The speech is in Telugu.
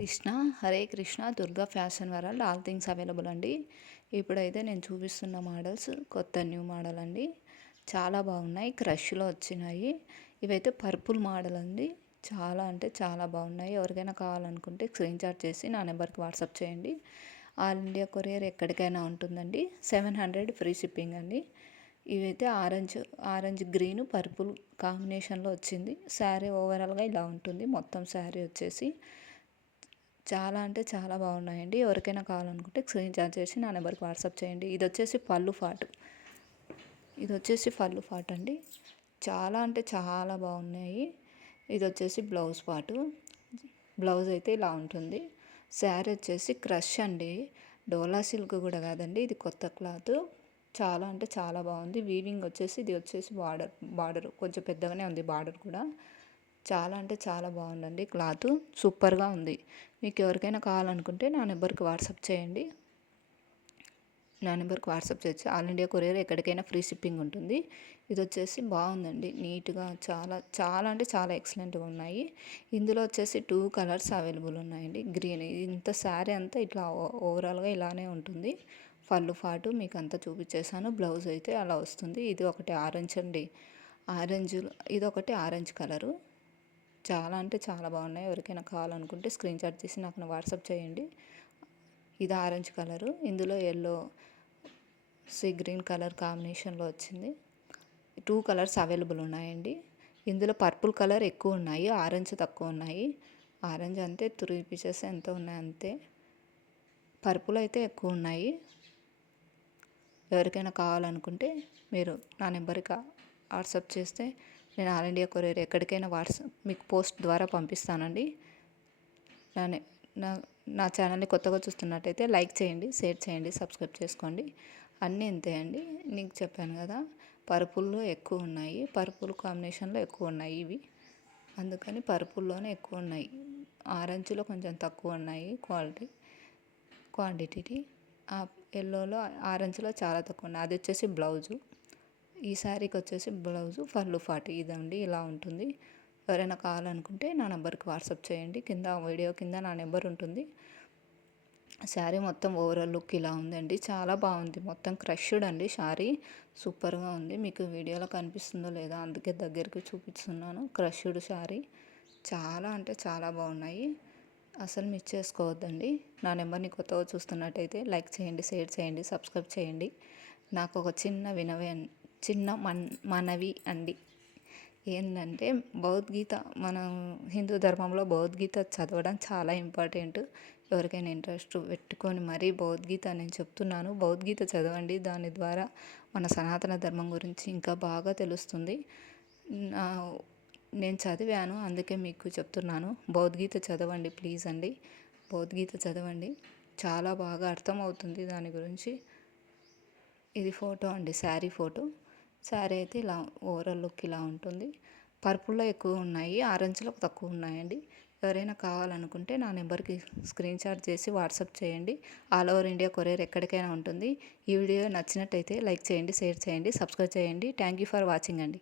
Krishna Hare Krishna Durga fashion world all things available అండి. ఇప్పుడైతే నేను చూపిస్తున్న మోడల్స్ కొత్త న్యూ మోడల్ అండి. చాలా బాగున్నాయి, క్రష్లో వచ్చినాయి. ఇవైతే పర్పుల్ మోడల్ అండి. చాలా అంటే చాలా బాగున్నాయి. ఎవరికైనా కావాలనుకుంటే స్క్రీన్ షాట్ చేసి నా నెంబర్కి వాట్సాప్ చేయండి. ఆల్ ఇండియా కొరియర్ ఎక్కడికైనా ఉంటుందండి. 700 ఫ్రీ షిప్పింగ్ అండి. ఇవైతే ఆరెంజ్ గ్రీన్ పర్పుల్ కాంబినేషన్లో వచ్చింది. శారీ ఓవరాల్గా ఇలా ఉంటుంది. మొత్తం శారీ వచ్చేసి చాలా అంటే చాలా బాగున్నాయండి. ఎవరికైనా కావాలనుకుంటే స్క్రీన్ షాట్ చేసి నా నెంబర్కి వాట్సాప్ చేయండి. ఇది వచ్చేసి పళ్ళు పాటు అండి. చాలా అంటే చాలా బాగున్నాయి. ఇది వచ్చేసి బ్లౌజ్ పాటు. బ్లౌజ్ అయితే ఇలా ఉంటుంది. శారీ వచ్చేసి క్రష్ అండి. డోలా సిల్క్ కూడా కాదండి, ఇది కొత్త క్లాత్. చాలా అంటే చాలా బాగుంది. వీవింగ్ వచ్చేసి ఇది వచ్చేసి బార్డర్ కొంచెం పెద్దగానే ఉంది. బార్డర్ కూడా చాలా అంటే చాలా బాగుందండి. క్లాత్ సూపర్గా ఉంది. మీకు ఎవరికైనా కావాలనుకుంటే నా నెంబర్కి వాట్సాప్ చేయండి. నా నెంబర్కి వాట్సాప్ చేయొచ్చు. ఆల్ ఇండియా కొరియర్ ఎక్కడికైనా ఫ్రీ షిప్పింగ్ ఉంటుంది. ఇది వచ్చేసి బాగుందండి, నీట్గా చాలా చాలా అంటే చాలా ఎక్సలెంట్గా ఉన్నాయి. ఇందులో వచ్చేసి 2 కలర్స్ అవైలబుల్ ఉన్నాయండి. గ్రీన్, ఇంత శారీ అంతా ఇట్లా ఓవరాల్గా ఇలానే ఉంటుంది. పళ్ళు పాటు మీకు అంతా చూపించేసాను. బ్లౌజ్ అయితే అలా వస్తుంది. ఇది ఒకటి ఆరెంజ్ అండి. ఇది ఒకటి ఆరెంజ్ కలరు. చాలా అంటే చాలా బాగున్నాయి. ఎవరికైనా కావాలనుకుంటే స్క్రీన్ షాట్ తీసి నాకు వాట్సాప్ చేయండి. ఇది ఆరెంజ్ కలరు. ఇందులో ఎల్లో గ్రీన్ కలర్ కాంబినేషన్లో వచ్చింది. 2 కలర్స్ అవైలబుల్ ఉన్నాయండి. ఇందులో పర్పుల్ కలర్ ఎక్కువ ఉన్నాయి, ఆరెంజ్ తక్కువ ఉన్నాయి. ఆరెంజ్ అంతే 3 పీసెస్ ఎంత ఉన్నాయి అంతే. పర్పుల్ అయితే ఎక్కువ ఉన్నాయి. ఎవరికైనా కావాలనుకుంటే మీరు నా నెంబర్కి వాట్సాప్ చేస్తే నేను ఆల్ ఇండియా కొరియర్ ఎక్కడికైనా మీకు పోస్ట్ ద్వారా పంపిస్తానండి. నా ఛానల్ని కొత్తగా చూస్తున్నట్టయితే లైక్ చేయండి, షేర్ చేయండి, సబ్స్క్రైబ్ చేసుకోండి. అన్నీ ఇంతే అండి. నీకు చెప్పాను కదా, పర్పుల్లో ఎక్కువ ఉన్నాయి, పర్పుల్ కాంబినేషన్లో ఎక్కువ ఉన్నాయి ఇవి. అందుకని పర్పుల్లోనే ఎక్కువ ఉన్నాయి. ఆరెంజ్లో కొంచెం తక్కువ ఉన్నాయి క్వాంటిటీ. ఎల్లోలో ఆరెంజ్లో చాలా తక్కువ ఉన్నాయి. అది వచ్చేసి బ్లౌజు. ఈ శారీకి వచ్చేసి బ్లౌజు పళ్ళు పాటు ఇదండి, ఇలా ఉంటుంది. ఎవరైనా కావాలనుకుంటే నా నెంబర్కి వాట్సాప్ చేయండి. వీడియో కింద నా నెంబర్ ఉంటుంది. శారీ మొత్తం ఓవరాల్ లుక్ ఇలా ఉందండి. చాలా బాగుంది. మొత్తం క్రష్డ్ అండి శారీ. సూపర్గా ఉంది. మీకు వీడియోలో కనిపిస్తుందో లేదో అందుకే దగ్గరికి చూపిస్తున్నాను. క్రష్డ్ శారీ చాలా అంటే చాలా బాగున్నాయి. అసలు మిస్ చేసుకోవద్దండి. నా నెంబర్ని కొత్తగా చూస్తున్నట్టయితే లైక్ చేయండి, షేర్ చేయండి, సబ్స్క్రైబ్ చేయండి. నాకు ఒక చిన్న మనవి అండి. ఏంటంటే భగవద్గీత, మన హిందూ ధర్మంలో భగవద్గీత చదవడం చాలా ఇంపార్టెంట్. ఎవరికైనా ఇంట్రెస్ట్ పెట్టుకొని మరీ భగవద్గీత నేను చెప్తున్నాను. భగవద్గీత చదవండి. దాని ద్వారా మన సనాతన ధర్మం గురించి ఇంకా బాగా తెలుస్తుంది. నేను చదివాను, అందుకే మీకు చెప్తున్నాను. భగవద్గీత చదవండి ప్లీజ్ అండి. భగవద్గీత చదవండి, చాలా బాగా అర్థమవుతుంది దాని గురించి. ఇది ఫోటో అండి, శారీ ఫోటో. శారీ అయితే ఇలా ఓవరాల్ లుక్ ఇలా ఉంటుంది. పర్పుల్లో ఎక్కువ ఉన్నాయి, ఆరెంజ్లో తక్కువ ఉన్నాయండి. ఎవరైనా కావాలనుకుంటే నా నెంబర్కి స్క్రీన్ షాట్ చేసి వాట్సాప్ చేయండి. ఆల్ ఓవర్ ఇండియా కొరియర్ ఎక్కడికైనా ఉంటుంది. ఈ వీడియో నచ్చినట్టయితే లైక్ చేయండి, షేర్ చేయండి, సబ్స్క్రైబ్ చేయండి. థ్యాంక్ యూ ఫర్ వాచింగ్ అండి.